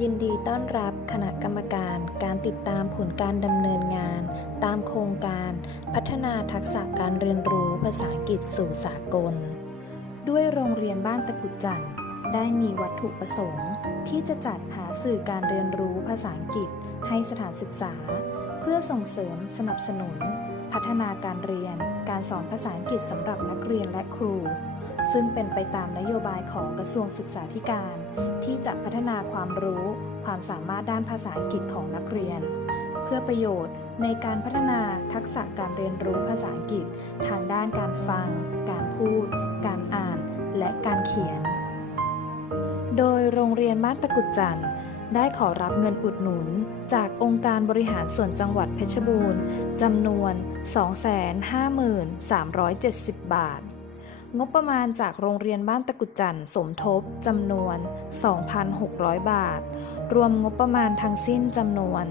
ยินดีต้อนรับคณะกรรมการการติดตามผลการดำเนินงาน ตามโครงการพัฒนาทักษะการเรียนรู้ภาษาอังกฤษสู่สากล ด้วยโรงเรียนบ้านตะกุดจันทร์ได้มีวัตถุประสงค์ ที่จะจัดหาสื่อการเรียนรู้ภาษาอังกฤษให้สถานศึกษา เพื่อส่งเสริมสนับสนุน พัฒนาการเรียน การสอนภาษาอังกฤษสำหรับนักเรียนและครู ซึ่งเป็นไปตามนโยบายของกระทรวงศึกษาธิการ ที่จะพัฒนาความรู้ ความสามารถด้านภาษาอังกฤษของนักเรียน เพื่อประโยชน์ในการพัฒนาทักษะการเรียนรู้ภาษาอังกฤษ ทางด้านการฟัง การพูด การอ่าน และการเขียน โดยโรงเรียนบ้าตะกุดจันทร์ได้ขอรับเงินอุดหนุน จากองค์การบริหารส่วนจังหวัดเพชรบูรณ์จำนวน 253,370 บาท งบประมาณจากโรงเรียนบ้านตะกุดจันทร์สมทบจำนวน 2,600 บาท รวมงบประมาณทั้งสิ้นจำนวน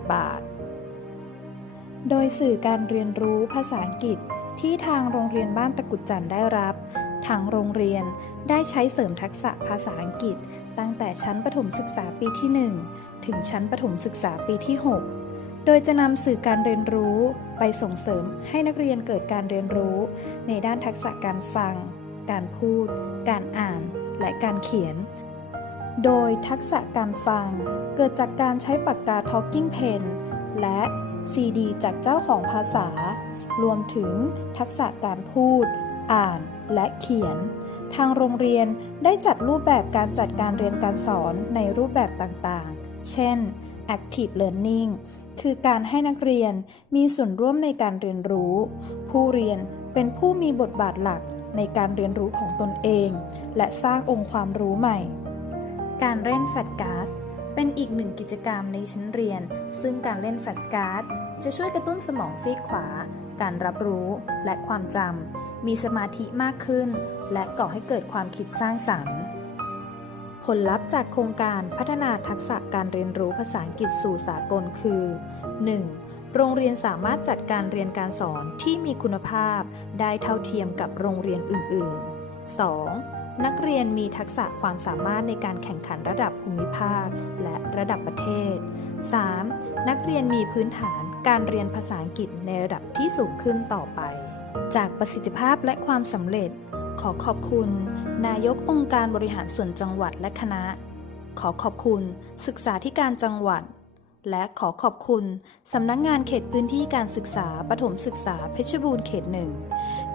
252,970 บาท โดยสื่อการเรียนรู้ภาษาอังกฤษที่ทางโรงเรียนบ้านตะกุดจันทร์ได้รับ ทางโรงเรียนได้ใช้เสริมทักษะภาษาอังกฤษ ตั้งแต่ชั้นประถมศึกษาปีที่ 1 ถึงชั้นประถมศึกษาปีที่ 6 โดยจะนำสื่อการเรียนรู้ไปส่งเสริมให้นักเรียนเกิดการเรียนรู้ ในด้านทักษะการฟัง การพูด การอ่าน และการเขียน โดยทักษะการฟังเกิดจากการใช้ปากกา Talking Pen และซีดีจากเจ้าของภาษา รวมถึงทักษะการพูด อ่านและเขียน ทางโรงเรียนได้จัดรูปแบบการจัดการเรียนการสอนในรูปแบบต่างๆ เช่น Active Learning คือการให้นักเรียนมีส่วนร่วมในการเรียนรู้ ผู้เรียนเป็นผู้มีบทบาทหลักในการเรียนรู้ของตนเอง และสร้างองค์ความรู้ใหม่ การเล่นแฟลชการ์ดเป็นอีกหนึ่งกิจกรรมในชั้นเรียน ซึ่งการเล่นแฟลชการ์ดจะช่วยกระตุ้นสมองซีกขวา การรับรู้และความจำมีสมาธิมากขึ้น และก่อให้เกิดความคิดสร้างสรรค์ ผลลัพธ์จากโครงการพัฒนาทักษะการเรียนรู้ภาษาอังกฤษสู่สากลคือ 1. โรงเรียนสามารถจัดการเรียนการสอนที่มีคุณภาพ ได้เท่าเทียมกับโรงเรียนอื่น ๆ 2. นักเรียนมีทักษะความสามารถในการแข่งขันระดับภูมิภาค และระดับประเทศ 3. นักเรียนมีพื้นฐานการเรียนภาษาอังกฤษในระดับที่สูงขึ้นต่อไป จากประสิทธิภาพและความสำเร็จ ขอขอบคุณ นายกองค์การบริหารส่วนจังหวัดและคณะ ขอขอบคุณ ศึกษาธิการจังหวัด และขอขอบคุณ สำนักงงานเขตพื้นที่การศึกษาปฐมศึกษาเพชรบูรณ์เขตหนึ่ง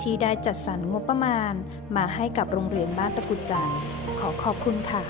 ที่ได้จัดสรรงบประมาณ มาให้กับโรงเรียนบ้านตะกุดจันทร์ขอขอบคุณค่ะ